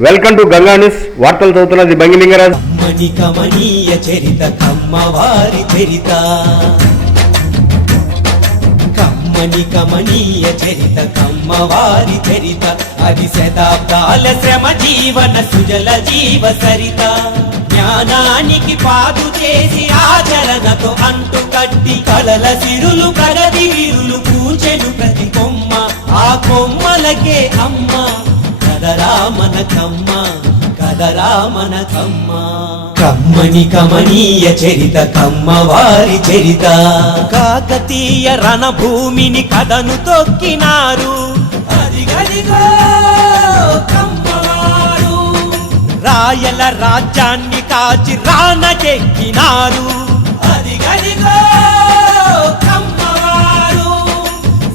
Welcome to Ganga news వార్తలు చదువుతున్నది బంగిలింగరాజు కమనీయ చరిత కమ్మవారి చరిత. కమ్మని కమనీయ చరిత కమ్మవారి చరిత. అది శతాబ్దాల శ్రమ జీవన సుజల జీవ సరిత. జ్ఞానానికి పాదు చేసి ఆచరణతో అంటు కట్టి కలల సిరులు ప్రగతి వీరులు పూచెను ప్రతి కొమ్మ. ఆ కొమ్మలకే అమ్మ. కదరా మన కమ్మ కదరా మన కమ్మ కమ్మని కమనీయ చరిత కమ్మవారి చరిత. కాకతీయ రణభూమిని కథను తొక్కినారు. రాయల రాజ్యాన్ని కాచి అదిగదిగో కమ్మవారు.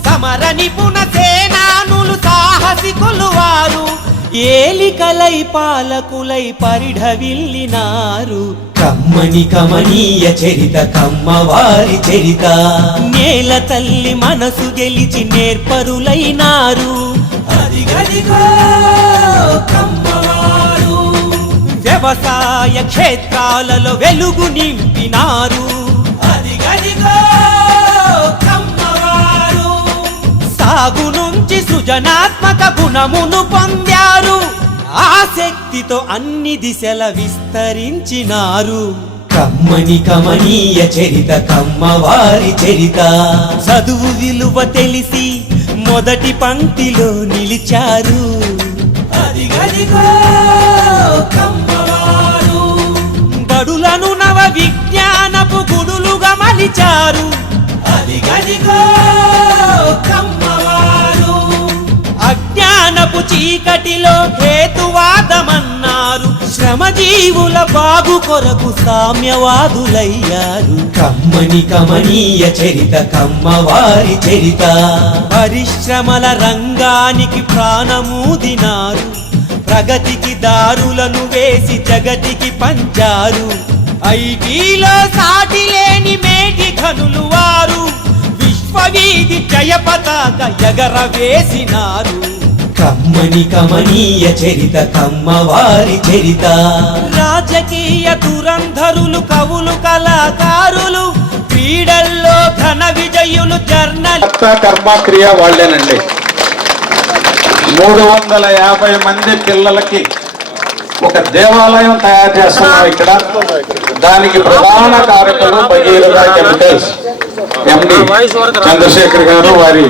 సమర నిపుణ ఏలికలై పాలకులై పరిఢవిల్లినారు. కమ్మని కమనీయ చరిత కమ్మవారి చరిత. నేల తల్లి మనసు గెలిచి నేర్పరులైనారు. వ్యవసాయ క్షేత్రాలలో వెలుగు నింపినారు. అదిగదిగో కమ్మవారు. సాగు నుంచి సృజనాత్మక గుణమును పొందారు. ఆ శక్తితో అన్ని దిశల విస్తరించినారు. కమ్మని కమనీయ చరిత కమ్మవారి చరిత. చదువు విలువ తెలిసి మొదటి పంక్తిలో నిలిచారు. బడులను నవ విజ్ఞానపు గుడులుగా మలిచారు. కమ్మవారు అజ్ఞానపు చీకటిలో హేతువాదమన్నారు. శ్రమజీవుల బాగు కొరకు సామ్యవాదులయ్యారు. కమ్మని కమనీయ చరిత కమ్మవారి చరిత. పరిశ్రమల రంగానికి ప్రాణమూదినారు. ప్రగతికి దారులను వేసి జగతికి పంచారు. ఐటీలో సాటి లేని మేటి ఘనులు వారు. విశ్వవీధి జయ పతాక ఎగరవేసినారు. కమ్మని కమనీయ చరిత కమ్మవారి చరిత. రాజకీయ దురంధరులు కవులు కళాకారులు క్రీడల్లో ఘన విజయులు జర్నల్ కర్మ క్రియ వాళ్ళేనండి. మూడు వందల యాభై మంది పిల్లలకి ఒక దేవాలయం తయారు చేస్తున్నాం ఇక్కడ. దానికి ప్రధాన కారకులు భగీరథ కెమికల్స్. ఎండి చంద్రశేఖర్ గారు వారి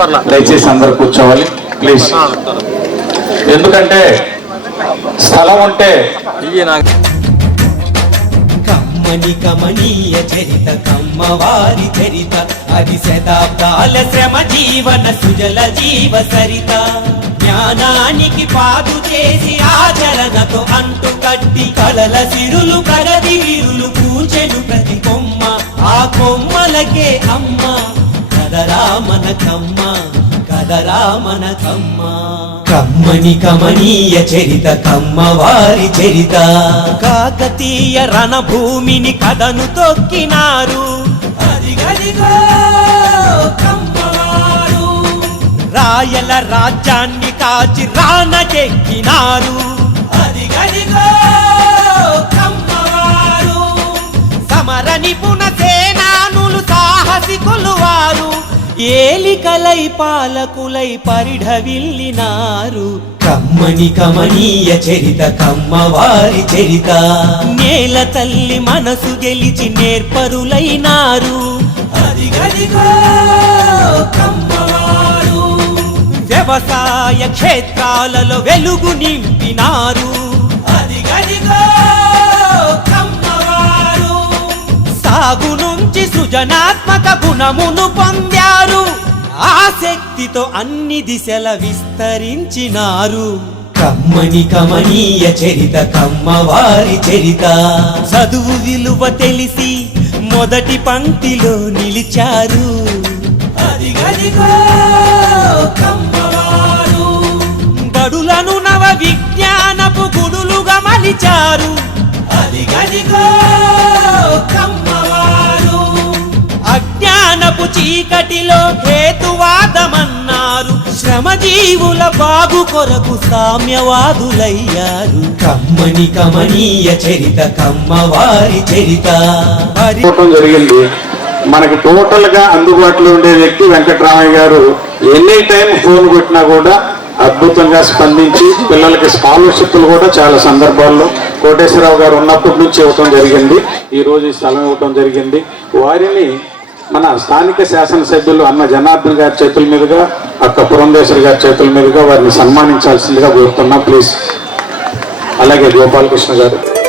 పర్లా. దయచేసి అందరు కూర్చోవాలి ప్లీజ్. ఎందుకంటే స్థలం ఉంటే కమ్మని కమనీయ చరిత కమ్మవారి చరిత అది శతాబ్దాల శ్రమ జీవన సుజల జీవ సరిత. జ్ఞానానికి పాదు చేసి ఆచరణతో అంటు కట్టి కలల సిరులు ప్రగతి వీరులు పూచెను ప్రతి కొమ్మ ఆ కొమ్మలకే అమ్మ. కదరా మన కమ్మ కదరా మన కమ్మ కమ్మని కమనీయ చరిత కమ్మవారి చరిత. కాకతీయ రణభూమిని కథను తొక్కినారు. రాయల రాజ్యాన్ని కాచి అదిగదిగో కమ్మవారు. సమర నిపుణ సేనానులు సాహసికులు వారు ఏలికలై పాలకులై పరిఢవిల్లినారు. కమ్మని కమనీయ చరిత కమ్మవారి చరిత. నేల తల్లి మనసు గెలిచి నేర్పరులైనారు. వ్యవసాయ క్షేత్రాలలో వెలుగు నింపినారు. అదిగదిగో కమ్మవారు. సాగు నుంచి సృజనాత్మక గుణమును పొందారు. ఆ శక్తితో అన్ని దిశల విస్తరించినారు. కమ్మని కమనీయ చరిత కమ్మవారి చరిత. చదువు విలువ తెలిసి మొదటి పంక్తిలో నిలిచారు. బడులను నవ విజ్ఞానపు గుడులుగా మలిచారు. అదిగదిగో కమ్మవారు జ్ఞానపు చీకటిలో హేతువాదమన్నారు. శ్రమజీవుల బాగు కొరకు సామ్యవాదులయ్యారు. కమ్మని కమనీయ చరిత కమ్మవారి చరిత. జరిగింది. మనకి టోటల్గా అందుబాటులో ఉండే వ్యక్తి వెంకటరామయ్య గారు ఎనీ టైం ఫోన్ కొట్టినా కూడా అద్భుతంగా స్పందించి పిల్లలకి స్కాలర్షిప్లు కూడా చాలా సందర్భాల్లో కోటేశ్వరరావు గారు ఉన్నప్పటి నుంచి ఇవ్వటం జరిగింది. ఈరోజు ఈ స్థలం ఇవ్వటం జరిగింది. వారిని మన స్థానిక శాసనసభ్యులు అన్న జనార్దన్ గారి చేతుల మీదుగా అక్క పురంధేశ్వరి గారి చేతుల మీదుగా వారిని సన్మానించాల్సిందిగా కోరుతున్నాం. ప్లీజ్. అలాగే గోపాలకృష్ణ గారు.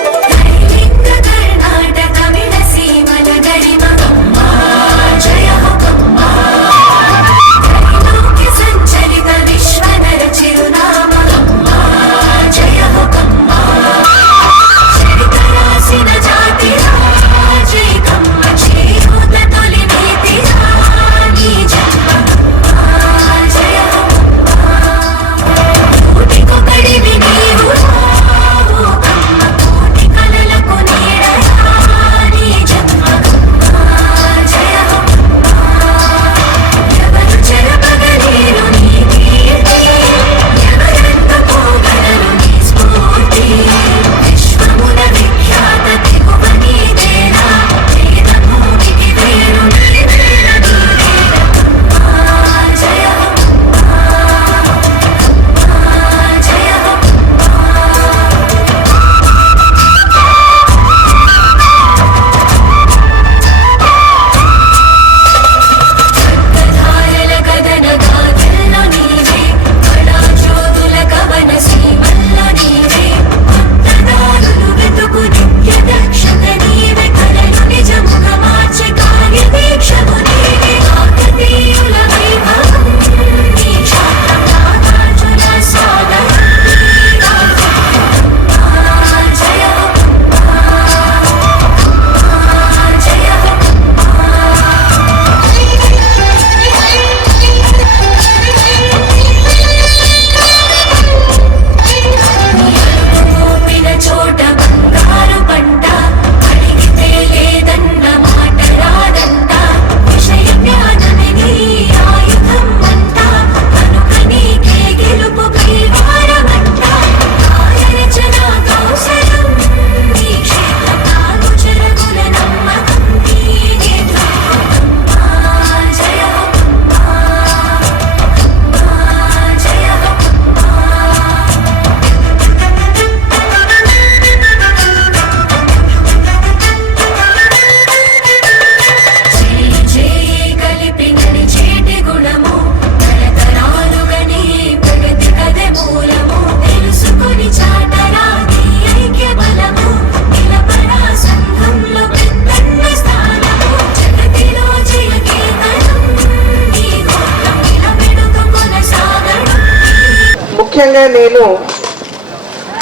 ముఖ్యంగా నేను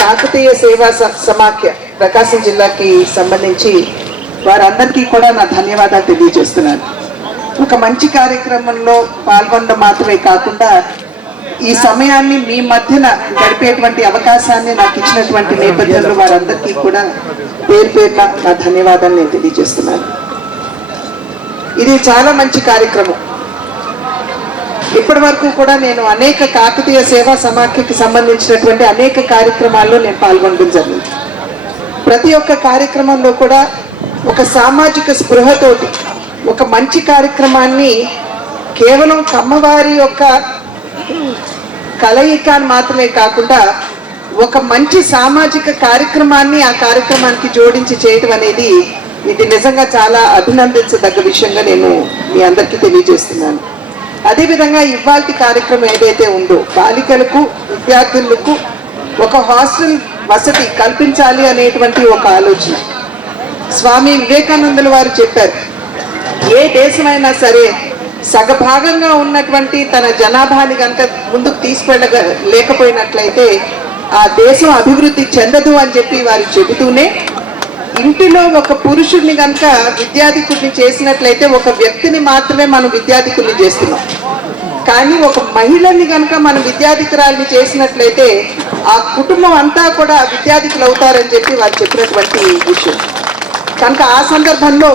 కాకతీయ సేవా సమాఖ్య ప్రకాశం జిల్లాకి సంబంధించి వారందరికీ కూడా నా ధన్యవాదాలు తెలియజేస్తున్నాను. ఒక మంచి కార్యక్రమంలో పాల్గొనడం మాత్రమే కాకుండా ఈ సమయాన్ని మీ మధ్యన గడిపేటువంటి అవకాశాన్ని నాకు ఇచ్చినటువంటి నేపథ్యంలో వారందరికీ కూడా పేరు పేరున నా ధన్యవాదాలు నేను తెలియజేస్తున్నాను. ఇది చాలా మంచి కార్యక్రమం. ఇప్పటి వరకు కూడా నేను అనేక కాకతీయ సేవా సమాఖ్యకి సంబంధించినటువంటి అనేక కార్యక్రమాల్లో నేను పాల్గొనడం జరిగింది. ప్రతి ఒక్క కార్యక్రమంలో కూడా ఒక సామాజిక స్పృహతోటి ఒక మంచి కార్యక్రమాన్ని కేవలం కమ్మవారి యొక్క కలయిక అని మాత్రమే కాకుండా ఒక మంచి సామాజిక కార్యక్రమాన్ని ఆ కార్యక్రమానికి జోడించి చేయడం అనేది ఇది నిజంగా చాలా అభినందించదగ్గ విషయంగా నేను మీ అందరికీ తెలియజేస్తున్నాను. అదేవిధంగా ఇవాళ కార్యక్రమం ఏదైతే ఉందో బాలికలకు విద్యార్థులకు ఒక హాస్టల్ వసతి కల్పించాలి అనేటువంటి ఒక ఆలోచన. స్వామి వివేకానందుల వారు చెప్పారు ఏ దేశమైనా సరే సగభాగంగా ఉన్నటువంటి తన జనాభాని కనుక ముందుకు తీసుకెళ్ళగ లేకపోయినట్లయితే ఆ దేశం అభివృద్ధి చెందదు అని చెప్పి వారు చెబుతూనే ఇంటిలో ఒక పురుషుడిని కనుక విద్యాధికుడిని చేసినట్లయితే ఒక వ్యక్తిని మాత్రమే మనం విద్యాధికుల్ని చేస్తున్నాం. కానీ ఒక మహిళని కనుక మనం విద్యాధికురాలిని చేసినట్లయితే ఆ కుటుంబం అంతా కూడా విద్యాధికులు అవుతారని చెప్పి వారు చెప్పినటువంటి విషయం. కనుక ఆ సందర్భంలో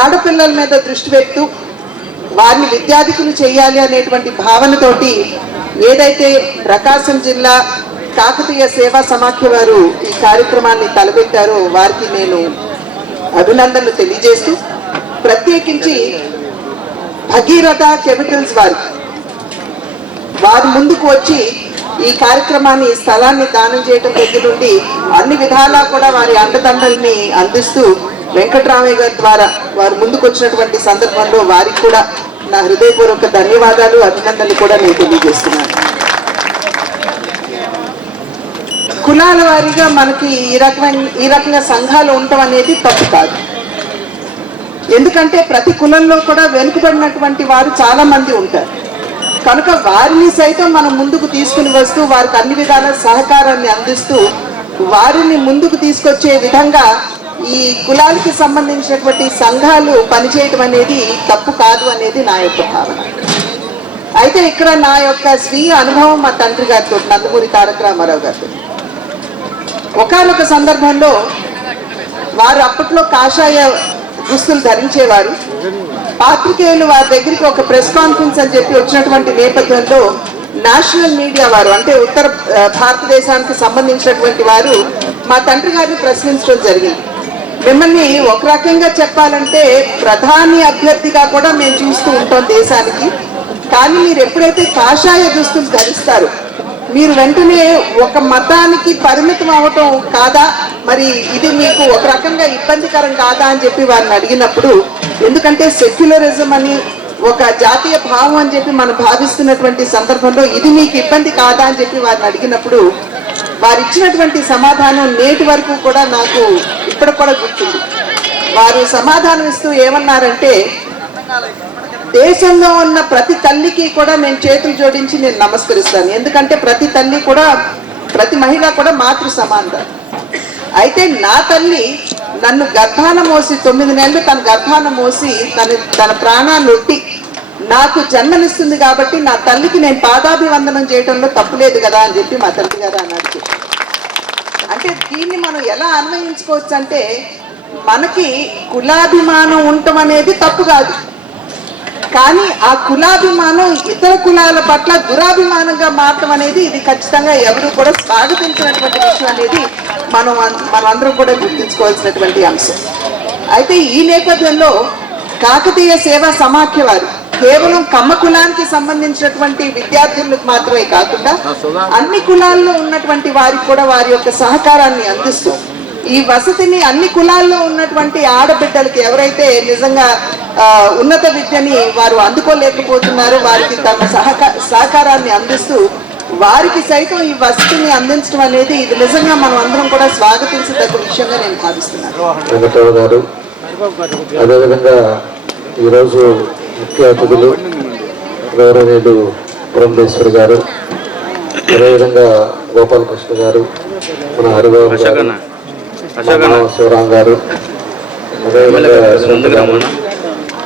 ఆడపిల్లల మీద దృష్టి పెడుతూ వారిని విద్యాధికులు చేయాలి అనేటువంటి భావనతోటి ఏదైతే ప్రకాశం జిల్లా కాకతీయ సేవా సమాఖ్య వారు ఈ కార్యక్రమాన్ని తలపెట్టారో వారికి నేను అభినందనలు తెలియజేస్తూ ప్రత్యేకించి భగీరథ కెమికల్స్ వారికి. వారు ముందుకు వచ్చి ఈ కార్యక్రమాన్ని స్థలాన్ని దానం చేయడం దగ్గర నుండి అన్ని విధాలా కూడా వారి అండదండల్ని అందిస్తూ వెంకటరామయ్య గారి ద్వారా వారు ముందుకు వచ్చినటువంటి సందర్భంలో వారికి కూడా నా హృదయపూర్వక ధన్యవాదాలు అభినందనలు కూడా నేను తెలియజేస్తున్నాను. కులాల వారీగా మనకి ఈ రకమైన ఈ రకంగా సంఘాలు ఉండటం అనేది తప్పు కాదు. ఎందుకంటే ప్రతి కులంలో కూడా వెనుకబడినటువంటి వారు చాలా మంది ఉంటారు. కనుక వారిని సైతం మనం ముందుకు తీసుకుని వస్తూ వారికి అన్ని విధాల సహకారాన్ని అందిస్తూ వారిని ముందుకు తీసుకొచ్చే విధంగా ఈ కులాలకి సంబంధించినటువంటి సంఘాలు పనిచేయటం అనేది తప్పు కాదు అనేది నా యొక్క భావన. అయితే ఇక్కడ నా యొక్క స్వీయ అనుభవం మా తండ్రి గారితో నందమూరి తారక రామారావు గారితో ఒకనొక సందర్భంలో వారు అప్పట్లో కాషాయ దుస్తులు ధరించేవారు. పాత్రికేయులు వారి దగ్గరికి ఒక ప్రెస్ కాన్ఫరెన్స్ అని చెప్పి వచ్చినటువంటి నేపథ్యంలో నేషనల్ మీడియా వారు అంటే ఉత్తర భారతదేశానికి సంబంధించినటువంటి వారు మా తండ్రి గారిని ప్రశ్నించడం జరిగింది. మిమ్మల్ని ఒక రకంగా చెప్పాలంటే ప్రధాని అభ్యర్థిగా కూడా మేము చూస్తూ ఉంటాం దేశానికి. కానీ మీరు ఎప్పుడైతే కాషాయ దుస్తులు ధరిస్తారు మీరు వెంటనే ఒక మతానికి పరిమితం అవటం కాదా? మరి ఇది మీకు ఒక రకంగా ఇబ్బందికరం కాదా అని చెప్పి వారిని అడిగినప్పుడు ఎందుకంటే సెక్యులరిజం అని ఒక జాతీయ భావం అని చెప్పి మనం భావిస్తున్నటువంటి సందర్భంలో ఇది మీకు ఇబ్బంది కాదా అని చెప్పి వారిని అడిగినప్పుడు వారు ఇచ్చినటువంటి సమాధానం నేటి వరకు కూడా నాకు ఇప్పటికి కూడా గుర్తుంది. వారు సమాధానం ఇస్తూ ఏమన్నారంటే దేశంలో ఉన్న ప్రతి తల్లికి కూడా నేను చేతులు జోడించి నేను నమస్కరిస్తాను. ఎందుకంటే ప్రతి తల్లి కూడా ప్రతి మహిళ కూడా మాతృ సమానత. అయితే నా తల్లి నన్ను గర్భాన మోసి తొమ్మిది నెలలు తన గర్భాన మోసి తన తన ప్రాణాన్ని ఒట్టి నాకు జన్మనిస్తుంది కాబట్టి నా తల్లికి నేను పాదాభివందనం చేయడంలో తప్పులేదు కదా అని చెప్పి మా తల్లి గారు అన్నారు. అంటే దీన్ని మనం ఎలా అన్వయించుకోవచ్చు అంటే మనకి కులాభిమానం ఉండటం అనేది తప్పు కాదు. కానీ ఆ కులాభిమానం ఇతర కులాల పట్ల దురాభిమానంగా మారటం అనేది ఇది ఖచ్చితంగా ఎవరు కూడా స్వాగతించినటువంటి విషయం అనేది మనం మనందరం కూడా గుర్తుంచుకోవాల్సినటువంటి అంశం. అయితే ఈ నేపథ్యంలో కాకతీయ సేవా సమాఖ్య వారు కేవలం కమ్మ కులానికి సంబంధించినటువంటి విద్యార్థులకు మాత్రమే కాకుండా అన్ని కులాల్లో ఉన్నటువంటి వారికి కూడా వారి యొక్క సహకారాన్ని అందిస్తూ ఈ వసతిని అన్ని కులాల్లో ఉన్నటువంటి ఆడబిడ్డలకి ఎవరైతే నిజంగా ఉన్నత విద్యని వారు అందుకోలేకపోతున్నారో వారికి తమ సహక సహకారాన్ని అందిస్తూ వారికి సైతం ఈ వసతిని అందించడం అనేది ఇది నిజంగా మనం అందరం కూడా స్వాగతించదగ్గ విషయంగా నేను భావిస్తున్నాను. గారు అదేవిధంగా ఈరోజు ముఖ్య అతిథులు గౌరవనీయులు పురంధేశ్వరి గారు అదేవిధంగా గోపాలకృష్ణ గారు మన హరిబాబు గారు శివరాం గారు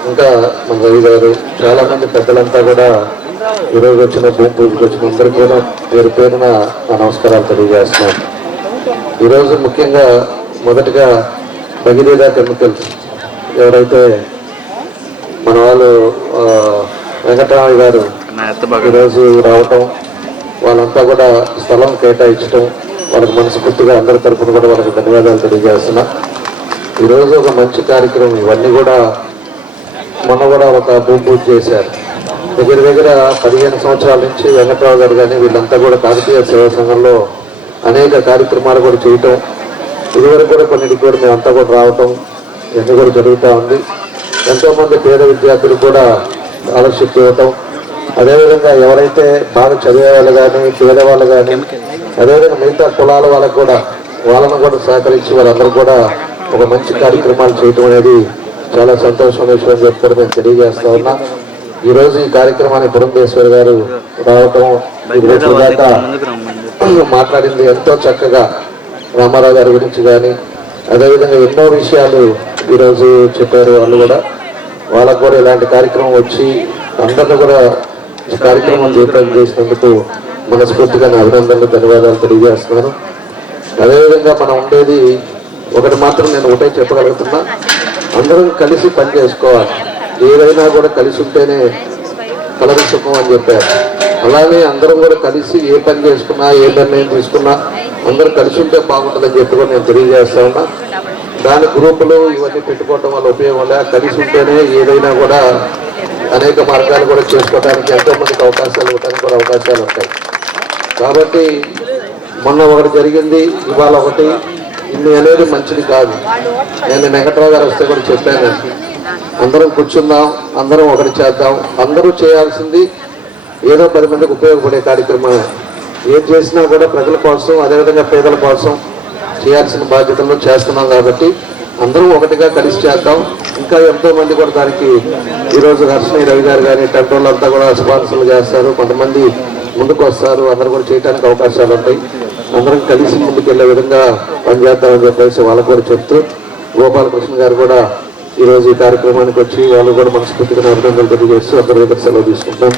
ఇంకా మన రవి గారు చాలా మంది పెద్దలంతా కూడా ఈరోజు వచ్చిన భూమి పూజకు వచ్చిన అందరికీ కూడా పేరు పేరున నా నమస్కారాలు తెలియజేస్తున్నాను. ఈరోజు ముఖ్యంగా మొదటగా భగీరథ కెమికల్స్ ఎవరైతే మన వాళ్ళు వెంకటరామయ్య గారు ఈరోజు రావటం వాళ్ళంతా కూడా స్థలం కేటాయించడం వాళ్ళకి మనస్ఫూర్తిగా అందరి తరపున కూడా వాళ్ళకి ధన్యవాదాలు తెలియజేస్తున్నా. ఈరోజు ఒక మంచి కార్యక్రమం. ఇవన్నీ కూడా మొన్న కూడా ఒక భూమి పూజ చేశారు. దగ్గర దగ్గర పదిహేను సంవత్సరాల నుంచి వెంకట్రావు గారు కానీ వీళ్ళంతా కూడా కాకతీయ సేవా సంఘంలో అనేక కార్యక్రమాలు కూడా చేయటం. ఇదివరకు కూడా కొన్నిటికి కూడా మేమంతా కూడా రావటం ఇవన్నీ కూడా జరుగుతూ ఉంది. ఎంతోమంది పేద విద్యార్థులు కూడా స్కాలర్షిప్ ఇవ్వటం. అదేవిధంగా ఎవరైతే బాగా చదివే వాళ్ళు కానీ పేదవాళ్ళు కానీ అదేవిధంగా మిగతా కులాల వాళ్ళకు కూడా వాళ్ళను కూడా సహకరించి వాళ్ళందరూ కూడా ఒక మంచి కార్యక్రమాలు చేయటం అనేది చాలా సంతోషం విషయం చెప్పి నేను తెలియజేస్తా ఉన్నా. ఈరోజు ఈ కార్యక్రమాన్ని పురంధేశ్వరి గారు రావటం దాకా మాట్లాడింది ఎంతో చక్కగా రామారావు గారి గురించి కానీ అదేవిధంగా ఎన్నో విషయాలు ఈరోజు చెప్పారు వాళ్ళు కూడా. వాళ్ళకు కూడా ఇలాంటి కార్యక్రమం వచ్చి అందరిని కూడా ఈ కార్యక్రమం జీవితం చేసినందుకు మనస్ఫూర్తిగా అభినందనలు ధన్యవాదాలు తెలియజేస్తున్నాను. అదేవిధంగా మనం ఉండేది ఒకటి మాత్రం నేను ఒకటే చెప్పగలుగుతున్నా. అందరం కలిసి పని చేసుకోవాలి. ఏదైనా కూడా కలిసి ఉంటేనే కలదు సుఖం అని చెప్పారు. అలానే అందరం కూడా కలిసి ఏ పని చేసుకున్నా ఏ నిర్ణయం తీసుకున్నా అందరూ కలిసి ఉంటే బాగుంటుందని చెప్పి కూడా నేను తెలియజేస్తా ఉన్నా. దాని గ్రూపులు ఇవన్నీ పెట్టుకోవడం వల్ల ఉపయోగం లే కలిసి ఉంటేనే ఏదైనా కూడా అనేక మార్గాలు కూడా చేసుకోవడానికి ఎంతో మందికి అవకాశాలు ఇవ్వడానికి కూడా అవకాశాలు ఉంటాయి. కాబట్టి మొన్న ఒకటి జరిగింది ఇవాళ ఒకటి. ఇన్ని అనేది మంచిది కాదు. నేను వెంకట్రావు గారు వస్తే కూడా చెప్పాను. అందరం కూర్చుందాం అందరం ఒకటి చేద్దాం. అందరూ చేయాల్సింది ఏదో పది మందికి ఉపయోగపడే కార్యక్రమం ఏం చేసినా కూడా ప్రజల కోసం అదేవిధంగా పేదల కోసం చేయాల్సిన బాధ్యతలు చేస్తున్నాం కాబట్టి అందరూ ఒకటిగా కలిసి చేద్దాం. ఇంకా ఎంతో మంది కూడా దానికి ఈరోజు హర్షణి రవి గారు కానీ టెంటోళ్ళు అంతా కూడా స్పాన్సర్లు చేస్తారు. కొంతమంది ముందుకు వస్తారు. అందరూ కూడా చేయడానికి అవకాశాలు ఉంటాయి. అందరం కలిసి ముందుకెళ్ళే విధంగా పనిచేద్దామని చెప్పేసి వాళ్ళకు కూడా చెప్తూ గోపాలకృష్ణ గారు కూడా ఈరోజు ఈ కార్యక్రమానికి వచ్చి వాళ్ళు కూడా మనస్ఫూర్తిగా అభినందనలు తెలియజేస్తూ అందరి దగ్గర సెలవు తీసుకుంటాం